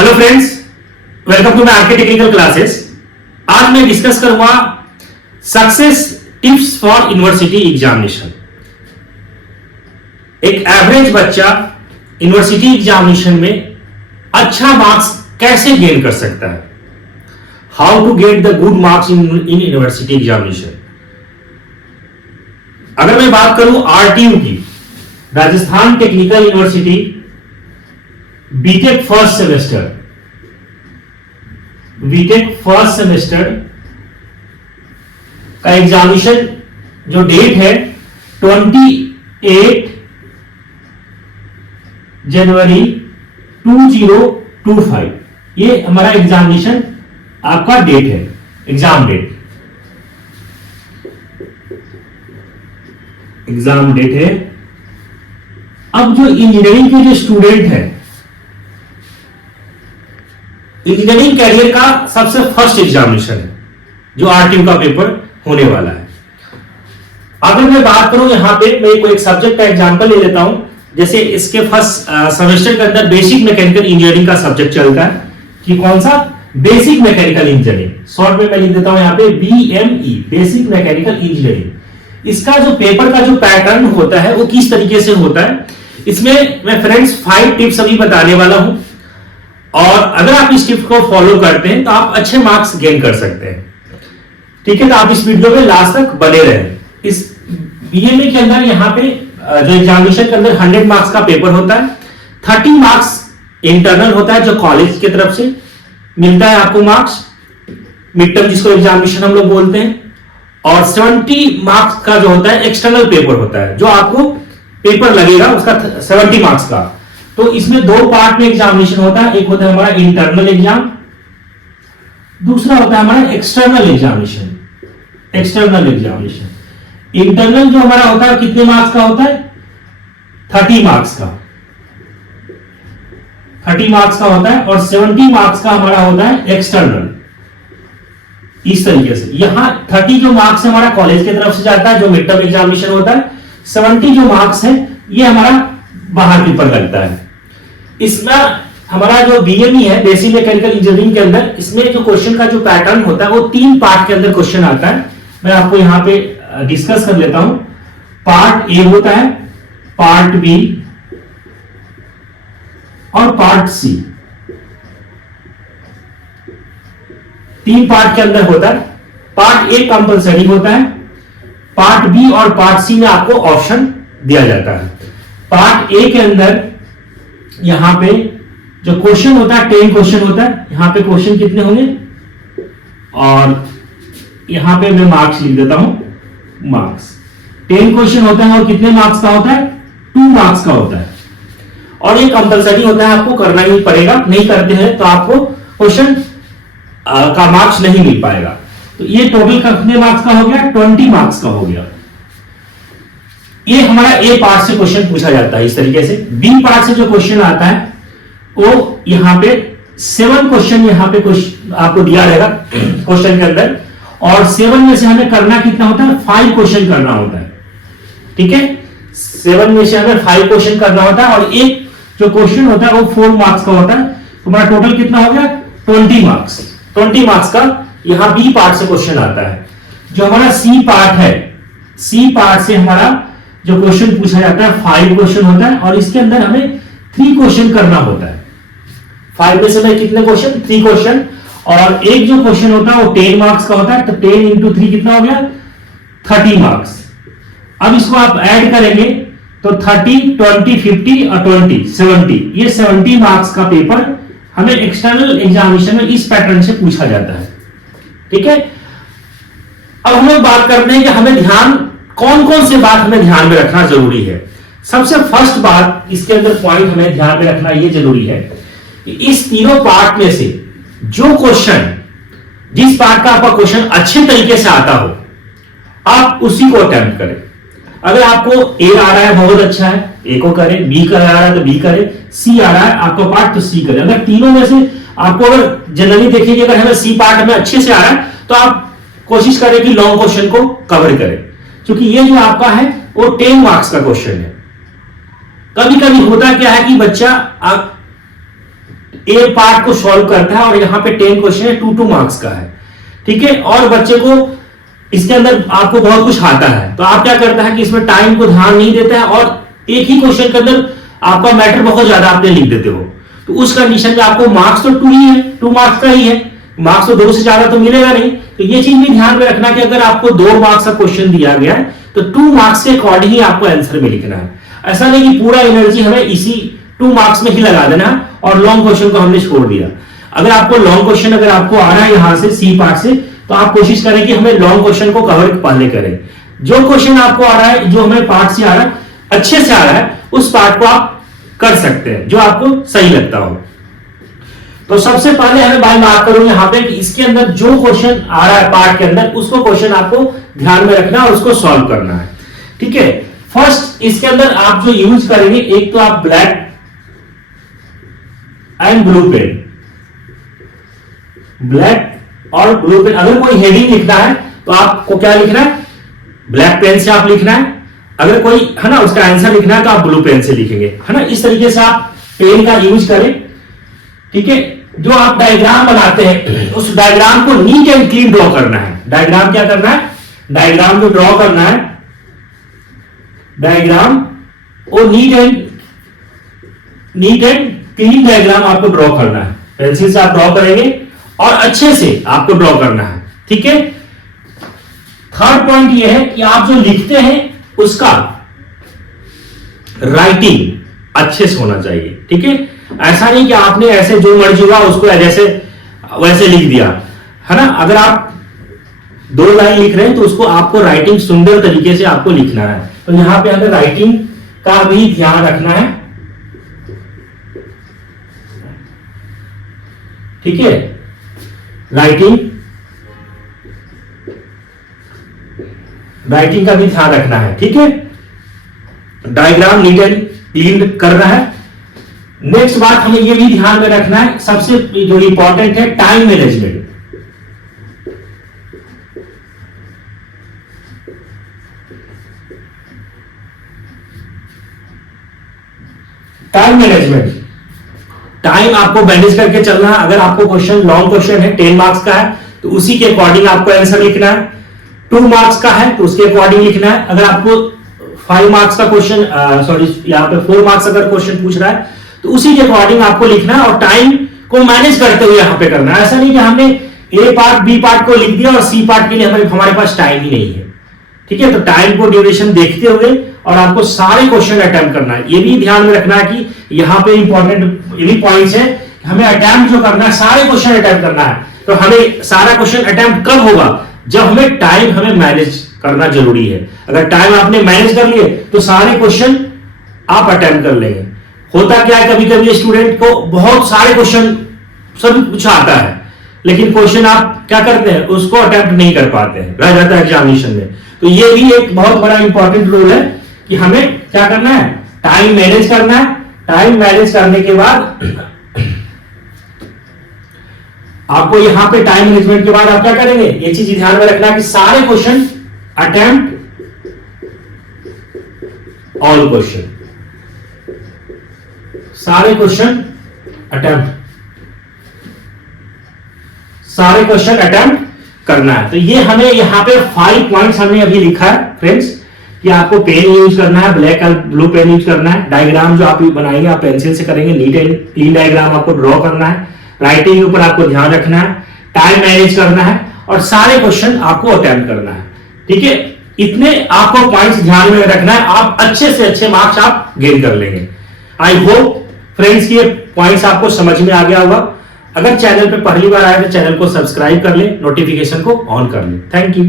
Hello friends, welcome to my RK technical classes. आज मैं discuss करूंगा success tips for university examination. एक average बच्चा यूनिवर्सिटी एग्जामिनेशन में अच्छा मार्क्स कैसे गेन कर सकता है, how to get the good marks in university examination. अगर मैं बात करूं आरटीयू की, Rajasthan technical university BTech first semester का एग्जामिनेशन जो डेट है 28 जनवरी 2025, ये हमारा एग्जामिनेशन आपका डेट है, एग्जाम डेट है। अब जो इंजीनियरिंग के जो स्टूडेंट है, इंजीनियरिंग कैरियर का सबसे फर्स्ट एग्जामिनेशन है जो आरटीयू का पेपर होने वाला है। अगर मैं बात करूं यहां पे, मैं कोई एक सब्जेक्ट का एग्जांपल ले लेता हूं। जैसे इसके फर्स्ट सेमेस्टर के अंदर बेसिक मैकेनिकल इंजीनियरिंग का सब्जेक्ट चलता है कि कौन सा, बेसिक मैकेनिकल इंजीनियरिंग। शॉर्ट में मैं लिख देता हूं यहां पे BME, बेसिक मैकेनिकल इंजीनियरिंग। इसका जो पेपर का जो पैटर्न होता है वो किस तरीके से होता है, इसमें मैं फ्रेंड्स 5 टिप्स अभी बताने वाला हूं, और अगर आप इस टिप को फॉलो करते हैं तो आप अच्छे मार्क्स गेन कर सकते हैं। ठीक है, तो आप इस वीडियो में लास्ट तक बने रहें। इस बीएमए के अंदर यहाँ पे जो एग्जामिनेशन के अंदर 100 मार्क्स का पेपर होता है, 30 मार्क्स इंटरनल होता है जो कॉलेज की तरफ से मिलता है आपको मार्क्स, मिड टर्म जिसको एग्जामिनेशन हम लोग बोलते हैं, और 70 मार्क्स का जो होता है एक्सटर्नल पेपर होता है जो आपको पेपर लगेगा उसका 70 मार्क्स का। तो इसमें 2 पार्ट में एग्जामिनेशन होता है, एक होता है हमारा इंटरनल एग्जाम, दूसरा होता है हमारा एक्सटर्नल एग्जामिनेशन। इंटरनल जो हमारा होता है कितने मार्क्स का होता है, 30 मार्क्स का, 30 मार्क्स का होता है, और 70 मार्क्स का हमारा होता है एक्सटर्नल। इस तरीके से यहां 30 जो मार्क्स है हमारा कॉलेज की तरफ से जाता है जो मिड टर्म एग्जामिनेशन होता है, 70 जो मार्क्स है ये हमारा बाहर पेपर लगता है। इसमें हमारा जो बीएमई है, बेसिक मैकेनिकल इंजीनियरिंग के अंदर, इसमें जो क्वेश्चन का जो पैटर्न होता है वो 3 पार्ट के अंदर क्वेश्चन आता है। मैं आपको यहां पे डिस्कस कर लेता हूं। पार्ट ए होता है, पार्ट बी और पार्ट सी। 3 पार्ट के अंदर होता है। पार्ट ए कंपलसरी होता है, पार्ट बी और पार्ट सी में आपको ऑप्शन दिया जाता है। पार्ट ए के अंदर यहां पे जो क्वेश्चन होता है 10 क्वेश्चन होता है। यहां पे क्वेश्चन कितने होंगे, और यहां पे मैं मार्क्स लिख देता हूं, मार्क्स 10 क्वेश्चन होता है, और कितने मार्क्स का होता है, 2 मार्क्स का होता है, और ये कंपलसरी होता है, आपको करना ही पड़ेगा, नहीं करते हैं तो आपको क्वेश्चन का मार्क्स नहीं मिल पाएगा। तो ये टोटल कितने मार्क्स का हो गया, 20 मार्क्स का हो गया। ये हमारा ए पार्ट से क्वेश्चन पूछा जाता है इस तरीके से। बी पार्ट से जो क्वेश्चन आता है वो यहां पे 7 क्वेश्चन यहां पे आपको दिया रहेगा क्वेश्चन के अंदर, और 7 में से हमें करना कितना होता है, 5 क्वेश्चन करना होता है। ठीक है, 7 में से हमें 5 क्वेश्चन करना होता है, और एक जो क्वेश्चन होता है वो 4 मार्क्स का होता है। तो हमारा टोटल कितना हो गया, 20 मार्क्स। 20 मार्क्स का यहां बी पार्ट से क्वेश्चन आता है। जो हमारा सी पार्ट है, सी पार्ट से हमारा जो क्वेश्चन पूछा जाता है 5 क्वेश्चन होता है, और इसके अंदर हमें 3 क्वेश्चन करना होता है। 5 में से मैं कितने क्वेश्चन, 3 क्वेश्चन, और एक जो क्वेश्चन होता है वो 10 मार्क्स का होता है। तो 10 इंटू 3 कितना हो गया, 30 मार्क्स। अब इसको आप ऐड करेंगे तो 30, 20, 50 और 20, 70, ये 70 मार्क्स का पेपर हमें एक्सटर्नल एग्जामिनेशन में इस पैटर्न से पूछा जाता है। ठीक है, अब हम लोग बात करते हैं कि हमें ध्यान कौन कौन से बात हमें ध्यान में रखना जरूरी है। सबसे फर्स्ट बात इसके अंदर पॉइंट हमें ध्यान में रखना ये जरूरी है कि इस तीनों पार्ट में से जो क्वेश्चन, जिस पार्ट का आपका क्वेश्चन अच्छे तरीके से आता हो, आप उसी को अटेम्प्ट करें। अगर आपको ए आ रहा है बहुत अच्छा है, ए को करें, बी का आ रहा है तो बी करें, सी आ रहा है आपका पार्ट तो सी करें। अगर तीनों में से आपको, अगर जनरली देखिए अगर हमें सी पार्ट में अच्छे से आ रहा है तो आप कोशिश करें कि लॉन्ग क्वेश्चन को कवर करें, क्योंकि ये जो आपका है वो 10 मार्क्स का क्वेश्चन है। कभी कभी होता क्या है कि बच्चा आप ए पार्ट को सॉल्व करता है और यहाँ पे 10 क्वेश्चन है, 2 मार्क्स का है, ठीक है। और बच्चे को इसके अंदर आपको बहुत कुछ आता है, तो आप क्या करता है कि इसमें टाइम को ध्यान नहीं देता है और एक ही क्वेश्चन के अंदर आपका मैटर बहुत ज्यादा आपने लिख देते हो, तो उस कंडीशन में आपको मार्क्स तो 2 ही है, 2 मार्क्स का ही है, मार्क्स तो 2 से ज्यादा तो मिलेगा नहीं। तो ये चीज भी ध्यान में रखना कि अगर आपको 2 मार्क्स का क्वेश्चन दिया गया है तो 2 मार्क्स के अकॉर्डिंग ही आपको आंसर में लिखना है। ऐसा नहीं कि पूरा एनर्जी हमें इसी 2 मार्क्स में ही लगा देना है और लॉन्ग क्वेश्चन को हमने छोड़ दिया। अगर आपको लॉन्ग क्वेश्चन अगर आपको आ रहा है यहां से सी पार्ट से, तो आप कोशिश करें कि हमें लॉन्ग क्वेश्चन को कवर पहले करें। जो क्वेश्चन आपको आ रहा है, जो हमें पार्ट से आ रहा है, अच्छे से आ रहा है, उस पार्ट को आप कर सकते हैं जो आपको सही लगता हो। तो सबसे पहले हमें बात करूं यहां पे कि इसके अंदर जो क्वेश्चन आ रहा है पार्ट के अंदर, उसको क्वेश्चन आपको ध्यान में रखना और उसको सॉल्व करना है, ठीक है। फर्स्ट इसके अंदर आप जो यूज करेंगे, एक तो आप black and blue pen, black और ब्लू पेन। अगर कोई हेडिंग लिखना है तो आपको क्या लिखना है, ब्लैक पेन से आप लिखना है। अगर कोई है ना उसका आंसर लिखना है तो आप ब्लू पेन से लिखेंगे, है ना। इस तरीके से आप पेन का यूज करें, ठीक है। जो आप डायग्राम बनाते हैं उस डायग्राम को नीट एंड क्लीन ड्रॉ करना है। डायग्राम क्या करना है, डायग्राम जो ड्रॉ करना है, डायग्राम वो नीट एंड क्लीन डायग्राम आपको ड्रॉ करना है। पेंसिल से आप ड्रॉ करेंगे और अच्छे से आपको ड्रॉ करना है, ठीक है। थर्ड पॉइंट ये है कि आप जो लिखते हैं उसका राइटिंग अच्छे से होना चाहिए, ठीक है। ऐसा नहीं कि आपने ऐसे जो मर्जी हुआ उसको जैसे वैसे लिख दिया, है ना। अगर आप 2 लाइन लिख रहे हैं तो उसको आपको राइटिंग सुंदर तरीके से आपको लिखना है। तो यहां पे हमें राइटिंग का भी ध्यान रखना है, ठीक है। राइटिंग का भी ध्यान रखना है, ठीक है। डायग्राम नीट एंड क्लीन करना है। नेक्स्ट बात हमें यह भी ध्यान में रखना है, सबसे जो इंपॉर्टेंट है time management. Time management, time आपको मैनेज करके चलना है। अगर आपको क्वेश्चन लॉन्ग क्वेश्चन है, 10 मार्क्स का है, तो उसी के अकॉर्डिंग आपको आंसर लिखना है। 2 मार्क्स का है तो उसके अकॉर्डिंग लिखना है। अगर आपको 5 मार्क्स का क्वेश्चन, यहाँ पे 4 मार्क्स अगर क्वेश्चन पूछ रहा है तो उसी के अकॉर्डिंग आपको लिखना है और टाइम को मैनेज करते हुए यहां पे करना है। ऐसा नहीं कि हमने ए पार्ट बी पार्ट को लिख दिया और सी पार्ट के लिए हमारे पास टाइम ही नहीं है, ठीक है। तो टाइम को ड्यूरेशन देखते हुए और आपको सारे क्वेश्चन अटेम्प्ट करना है। ये भी ध्यान में रखना है कि यहाँ पे इंपॉर्टेंट ये भी पॉइंट्स है, हमें अटेम्प्ट जो करना है सारे क्वेश्चन अटेम्प्ट करना है। तो हमें सारा क्वेश्चन अटेम्प्ट कब होगा, जब हमें टाइम हमें मैनेज करना जरूरी है। अगर टाइम आपने मैनेज कर लिए तो सारे क्वेश्चन आप अटेम्प्ट कर लेंगे। होता क्या है, कभी कभी स्टूडेंट को बहुत सारे क्वेश्चन सब कुछ आता है, लेकिन क्वेश्चन आप क्या करते हैं उसको अटेम्प्ट नहीं कर पाते हैं, रह जाता है एग्जामिनेशन में। तो ये भी एक बहुत बड़ा इंपॉर्टेंट रोल है कि हमें क्या करना है, टाइम मैनेज करना है। टाइम मैनेज करने के बाद आपको यहां पे टाइम मैनेजमेंट के बाद आप क्या करेंगे, ये चीज ध्यान में रखना कि सारे क्वेश्चन अटेम्प्ट ऑल क्वेश्चन, सारे क्वेश्चन अटेम्प्ट करना है। तो ये हमें यहां पे 5 पॉइंट्स हमने अभी लिखा है फ्रेंड्स, कि आपको पेन यूज करना है, ब्लैक और ब्लू पेन यूज करना है। डायग्राम जो आप बनाएंगे आप पेंसिल से करेंगे, नीट एंड क्लीन डायग्राम आपको ड्रॉ करना है। राइटिंग के ऊपर आपको ध्यान रखना है, टाइम मैनेज करना है और सारे क्वेश्चन आपको अटेम्प्ट करना है, ठीक है। इतने आपको पॉइंट्स ध्यान में रखना है, आप अच्छे से अच्छे मार्क्स आप गेन कर लेंगे। आई होप फ्रेंड्स ये पॉइंट्स आपको समझ में आ गया होगा। अगर चैनल पे पहली बार आए तो चैनल को सब्सक्राइब कर ले, नोटिफिकेशन को ऑन कर ले। Thank you.